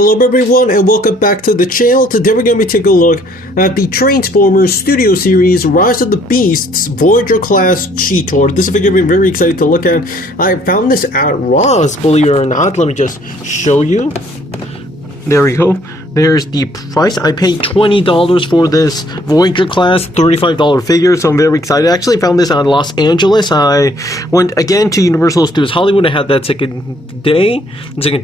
Hello everyone and welcome back to the channel. Today we're going to be taking a look at the Transformers Studio Series Rise of the Beasts Voyager class Cheetor. This is a figure I've been very excited to look at. I found this at Ross, believe it or not. Let me just show you. There we go. There's the price. I paid $20 for this Voyager class $35 figure, so I'm very excited. I actually found this on Los Angeles. I went again to Universal Studios Hollywood. I had that second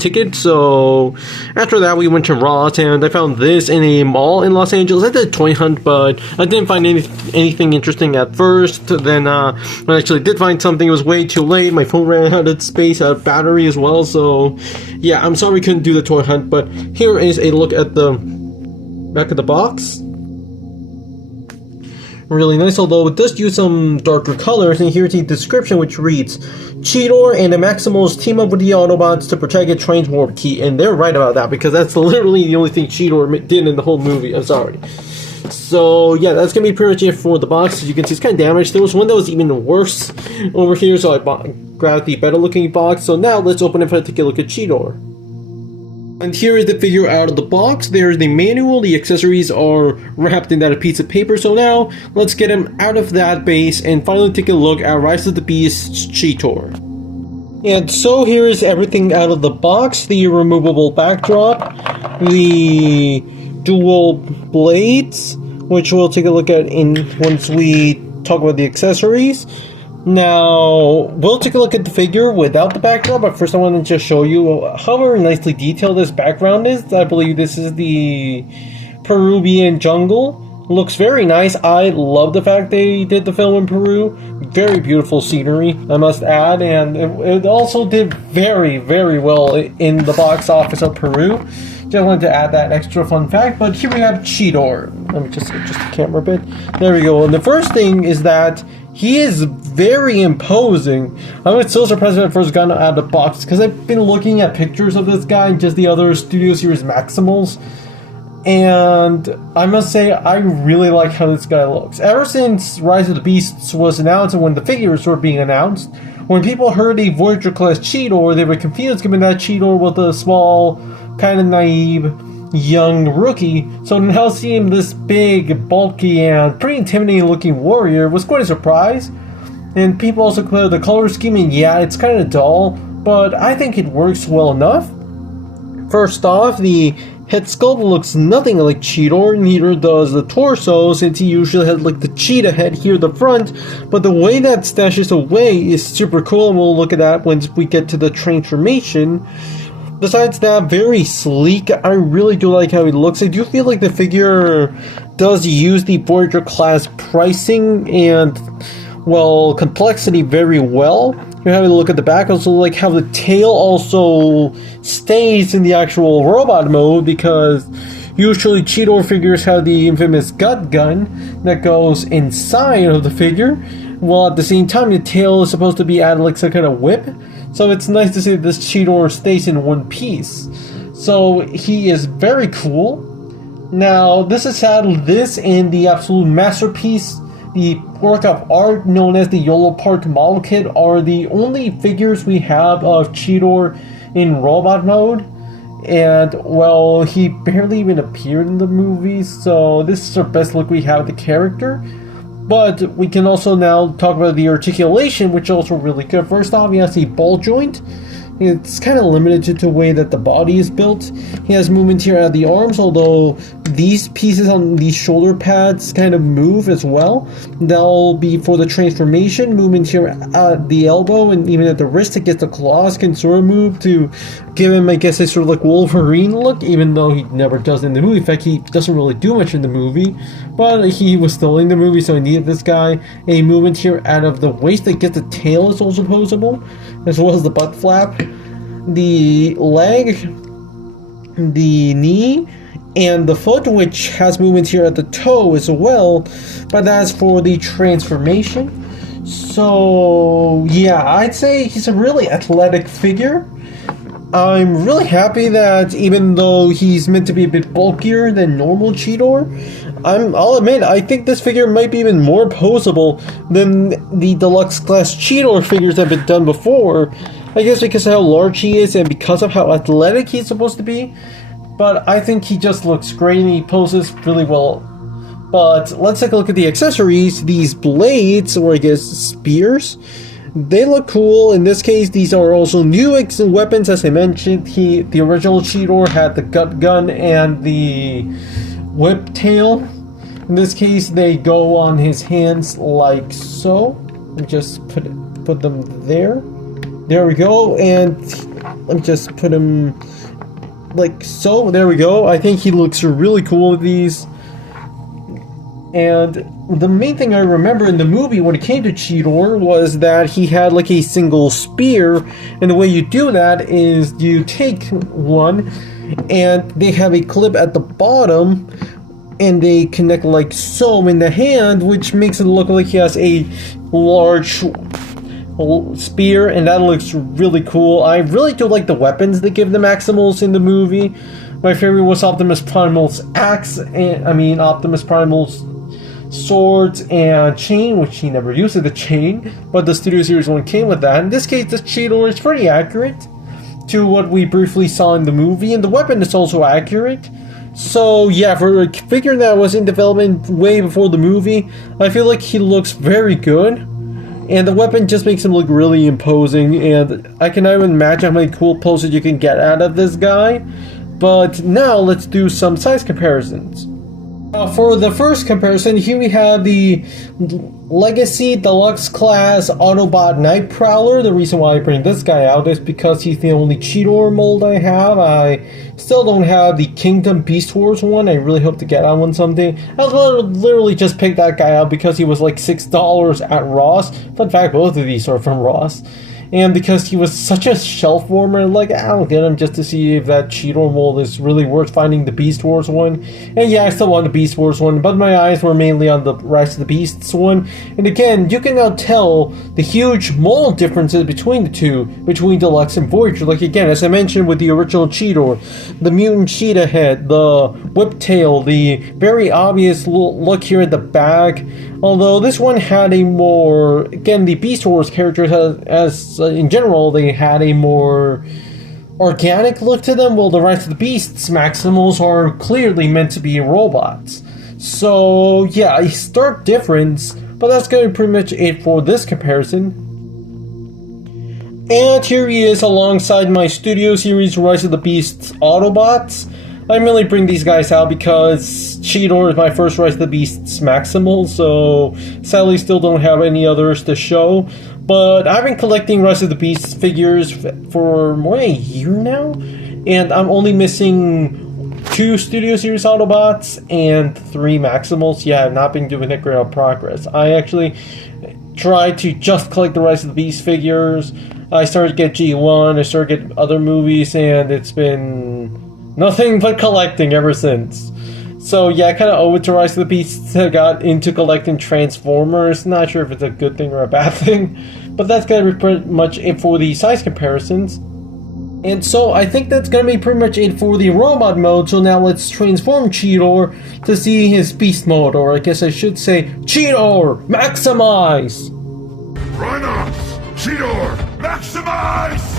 ticket. So after that, we went to Ross, and I found this in a mall in Los Angeles. I did a toy hunt, but I didn't find anything interesting at first. Then when I actually did find something, it was way too late. My phone ran out of space, out of battery as well. So yeah, I'm sorry we couldn't do the toy hunt, but here is a look at the back of the box. Really nice, although it does use some darker colors, and here's the description which reads, Cheetor and the Maximals team up with the Autobots to protect a train's warp key. And they're right about that, because that's literally the only thing Cheetor did in the whole movie. I'm sorry. So yeah, that's gonna be pretty much it for the box. As you can see, it's kind of damaged. There was one that was even worse over here, so I grabbed the better looking box. So now let's open it and take a look at Cheetor. And here is the figure out of the box. There's the manual. The accessories are wrapped in that piece of paper. So now let's get him out of that base and finally take a look at Rise of the Beasts Cheetor. And so here is everything out of the box. The removable backdrop, the dual blades, which we'll take a look at once we talk about the accessories. Now, we'll take a look at the figure without the backdrop, but first I want to just show you how very nicely detailed this background is. I believe this is the Peruvian jungle. Looks very nice. I love the fact they did the film in Peru. Very beautiful scenery, I must add, and it also did very, very well in the box office of Peru. Just wanted to add that extra fun fact, but here we have Cheetor. Let me just adjust the camera a bit. There we go. And the first thing is that he is very imposing. I was so surprised when I first got him out of the box, because I've been looking at pictures of this guy and just the other Studio Series Maximals, and I must say I really like how this guy looks. Ever since Rise of the Beasts was announced and when the figures were being announced, when people heard a Voyager class Cheetor, they were confused, given that Cheetor was a small, kind of naive young rookie. So now seeing this big, bulky, and pretty intimidating looking warrior was quite a surprise. And people also declared the color scheme, and yeah, it's kind of dull, but I think it works well enough. First off, the head sculpt looks nothing like Cheetor, neither does the torso, since he usually has like the cheetah head here at the front, but the way that stashes away is super cool, and we'll look at that once we get to the transformation. Besides that, very sleek. I really do like how he looks. I do feel like the figure does use the Voyager class pricing and, well, complexity very well. You're having a look at the back. I also like how the tail also stays in the actual robot mode, because usually Cheetor figures have the infamous gut gun that goes inside of the figure, while at the same time the tail is supposed to be added like some kind of whip. So it's nice to see that this Cheetor stays in one piece. So he is very cool. Now, this is sadly this and the absolute masterpiece, the work of art known as the Yolo Park model kit, are the only figures we have of Cheetor in robot mode. And, well, he barely even appeared in the movie, so this is our best look we have of the character. But we can also now talk about the articulation, which is also really good. First off, he has a ball joint. It's kind of limited to the way that the body is built. He has movement here at the arms, although these pieces on these shoulder pads kind of move as well. That'll be for the transformation. Movement here at the elbow and even at the wrist to get the claws can sort of move to give him, I guess, a sort of like Wolverine look, even though he never does in the movie. In fact, he doesn't really do much in the movie, but he was still in the movie, so I needed this guy. A movement here out of the waist that gets the tail is also posable, as well as the butt flap, the leg, the knee, and the foot, which has movements here at the toe as well, but that's for the transformation. So yeah, I'd say he's a really athletic figure. I'm really happy that even though he's meant to be a bit bulkier than normal Cheetor, I'll admit, I think this figure might be even more posable than the deluxe class Cheetor figures that have been done before. I guess because of how large he is and because of how athletic he's supposed to be. but I think he just looks great and he poses really well. But let's take a look at the accessories. These blades, or I guess spears, they look cool. In this case, these are also new weapons, as I mentioned. The original Cheetor had the gut gun and the whip tail. In this case, they go on his hands like so. And just put them there. There we go. And let me just put him like so. There we go. I think he looks really cool with these. And the main thing I remember in the movie when it came to Cheetor was that he had like a single spear, and the way you do that is you take one and they have a clip at the bottom and they connect like so in the hand, which makes it look like he has a large spear, and that looks really cool. I really do like the weapons they give the Maximals in the movie. My favorite was Optimus Primal's axe, and Optimus Primal's swords and chain, which he never uses the chain, but the Studio Series one came with that. In this case, the Cheetor is pretty accurate to what we briefly saw in the movie, and the weapon is also accurate. So yeah, for a figure that was in development way before the movie, I feel like he looks very good, and the weapon just makes him look really imposing, and I can not even imagine how many cool poses you can get out of this guy. But now let's do some size comparisons. For the first comparison, here we have the Legacy Deluxe Class Autobot Night Prowler. The reason why I bring this guy out is because he's the only Cheetor mold I have. I still don't have the Kingdom Beast Wars one. I really hope to get that one someday. I literally just picked that guy out because he was like $6 at Ross. Fun fact, both of these are from Ross. And because he was such a shelf warmer, like, I'll get him just to see if that Cheetor mold is really worth finding the Beast Wars one. And yeah, I still want the Beast Wars one, but my eyes were mainly on the Rise of the Beasts one. And again, you can now tell the huge mold differences between the two, between Deluxe and Voyager. Like, again, as I mentioned with the original Cheetor, the mutant cheetah head, the whip tail, the very obvious look here at the back. Although this one had a more, again, the Beast Wars characters as in general, they had a more organic look to them, while the Rise of the Beasts Maximals are clearly meant to be robots. So yeah, a stark difference, but that's going to be pretty much it for this comparison. And here he is alongside my Studio Series Rise of the Beasts Autobots. I really bring these guys out because Cheetor is my first Rise of the Beasts Maximal, so sadly still don't have any others to show. But I've been collecting Rise of the Beasts figures for more than a year now, and I'm only missing 2 Studio Series Autobots and 3 Maximals. Yeah, I've not been doing a great of progress. I actually tried to just collect the Rise of the Beasts figures. I started to get G1, I started to get other movies, and it's been nothing but collecting ever since. So yeah, I kind of owe it to Rise of the Beasts. I got into collecting Transformers. Not sure if it's a good thing or a bad thing, but that's going to be pretty much it for the size comparisons. And so I think that's going to be pretty much it for the robot mode. So now let's transform Cheetor to see his beast mode, or I guess I should say Cheetor Maximize! Rhinox! Cheetor Maximize!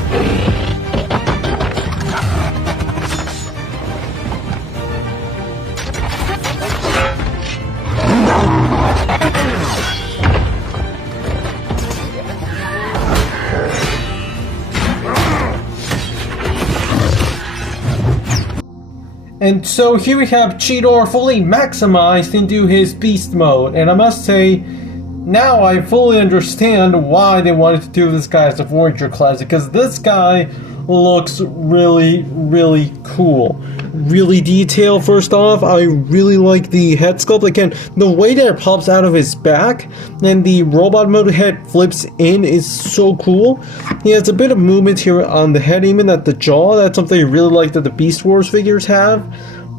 And so here we have Cheetor fully maximized into his beast mode, and I must say, now I fully understand why they wanted to do this guy as a Voyager class, because this guy looks really, really cool. Really detailed, first off. I really like the head sculpt. Again, the way that it pops out of his back and the robot mode head flips in is so cool. He has a bit of movement here on the head, even at the jaw. That's something I really like that the Beast Wars figures have.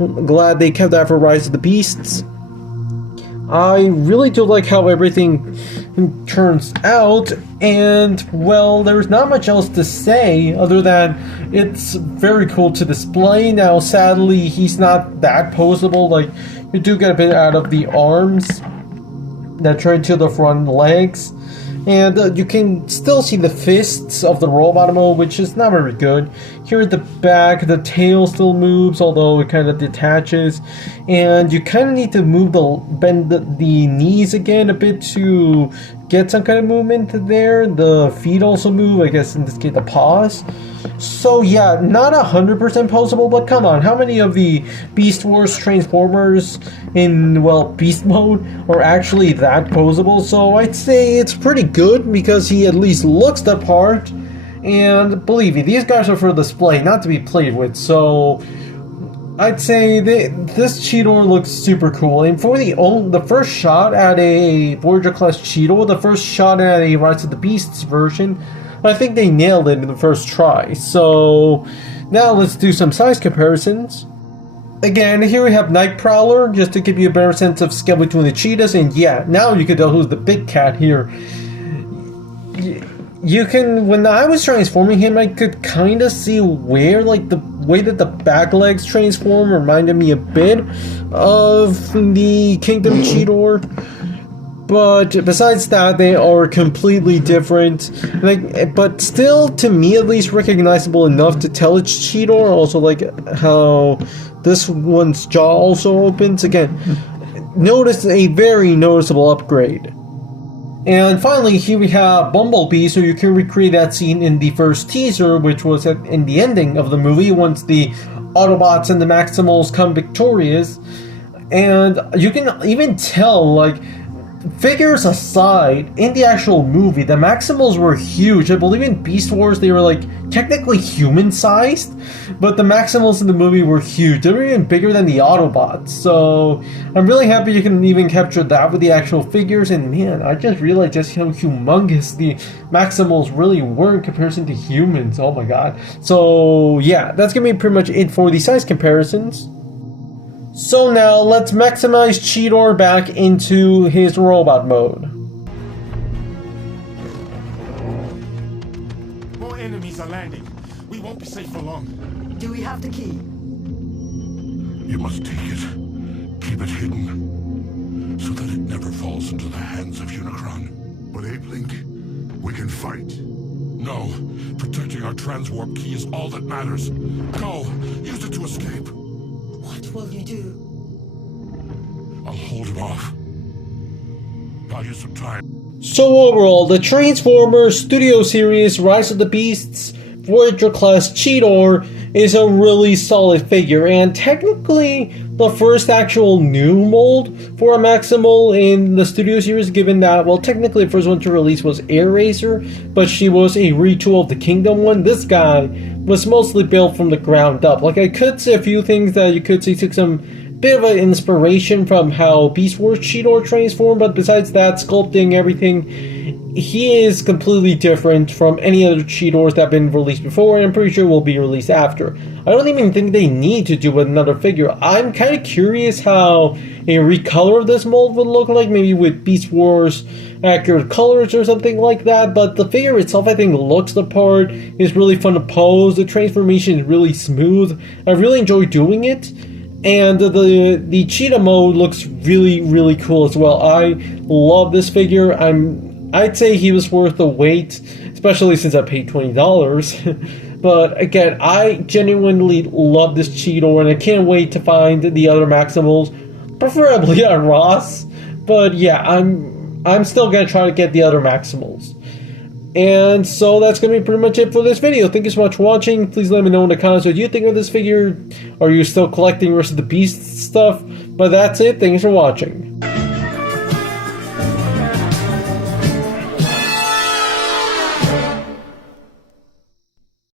I'm glad they kept that for Rise of the Beasts. I really do like how everything turns out, and well, there's not much else to say other than it's very cool to display. Now sadly he's not that poseable. Like, you do get a bit out of the arms that turn to the front legs, And you can still see the fists of the robot mode, which is not very good. Here at the back, the tail still moves, although it kind of detaches. And you kind of need to bend the knees again a bit to get some kind of movement there. The feet also move, I guess in this case the paws. So yeah, not 100% posable, but come on, how many of the Beast Wars Transformers in, well, Beast Mode are actually that posable? So I'd say it's pretty good, because he at least looks the part, and believe me, these guys are for display, not to be played with, so I'd say this Cheetor looks super cool. And for the first shot at a Voyager class Cheetor, the first shot at a Rise of the Beasts version, I think they nailed it in the first try. So now let's do some size comparisons. Again, here we have Nightcrawler, just to give you a better sense of scale between the cheetahs. And yeah, now you can tell who's the big cat here. You can, when I was transforming him, I could kind of see where, like, the way that the back legs transform reminded me a bit of the Kingdom Cheetor. But besides that, they are completely different. But still, to me at least, recognizable enough to tell it's Cheetor. Also, like how this one's jaw also opens. Again, notice a very noticeable upgrade. And finally, here we have Bumblebee, so you can recreate that scene in the first teaser, which was in the ending of the movie, once the Autobots and the Maximals come victorious. And you can even tell, like, figures aside, in the actual movie, the Maximals were huge. I believe in Beast Wars they were, like, technically human-sized, but the Maximals in the movie were huge. They were even bigger than the Autobots, so I'm really happy you can even capture that with the actual figures. And man, I just realized just how humongous the Maximals really were in comparison to humans. Oh my god. So yeah, that's gonna be pretty much it for the size comparisons. So now, let's maximize Cheetor back into his robot mode. More enemies are landing. We won't be safe for long. Do we have the key? You must take it. Keep it hidden, so that it never falls into the hands of Unicron. But Ape-Link, we can fight. No, protecting our transwarp key is all that matters. Go, use it to escape. What will you do? I'll hold him off. I'll use some time. So overall, the Transformers Studio Series Rise of the Beasts Voyager class Cheetor is a really solid figure, and technically the first actual new mold for a Maximal in the Studio Series, given that, well, technically the first one to release was Air Razor, but she was a retool of the Kingdom one. This guy was mostly built from the ground up. Like, I could say a few things that you could see took some bit of an inspiration from how Beast Wars Cheetor transformed, but besides that, sculpting, everything, he is completely different from any other Cheetors that have been released before, and I'm pretty sure will be released after. I don't even think they need to do another figure. I'm kind of curious how a recolor of this mold would look like, maybe with Beast Wars accurate colors or something like that, but the figure itself I think looks the part, is really fun to pose, the transformation is really smooth, I really enjoy doing it. And the cheetah mode looks really, really cool as well. I love this figure. I'd say he was worth the wait, especially since I paid $20. But again, I genuinely love this Cheetor, and I can't wait to find the other Maximals, preferably at Ross. But yeah, I'm still gonna try to get the other Maximals. And so that's going to be pretty much it for this video. Thank you so much for watching. Please let me know in the comments what you think of this figure. Are you still collecting Rest of the Beast stuff? But that's it. Thanks for watching.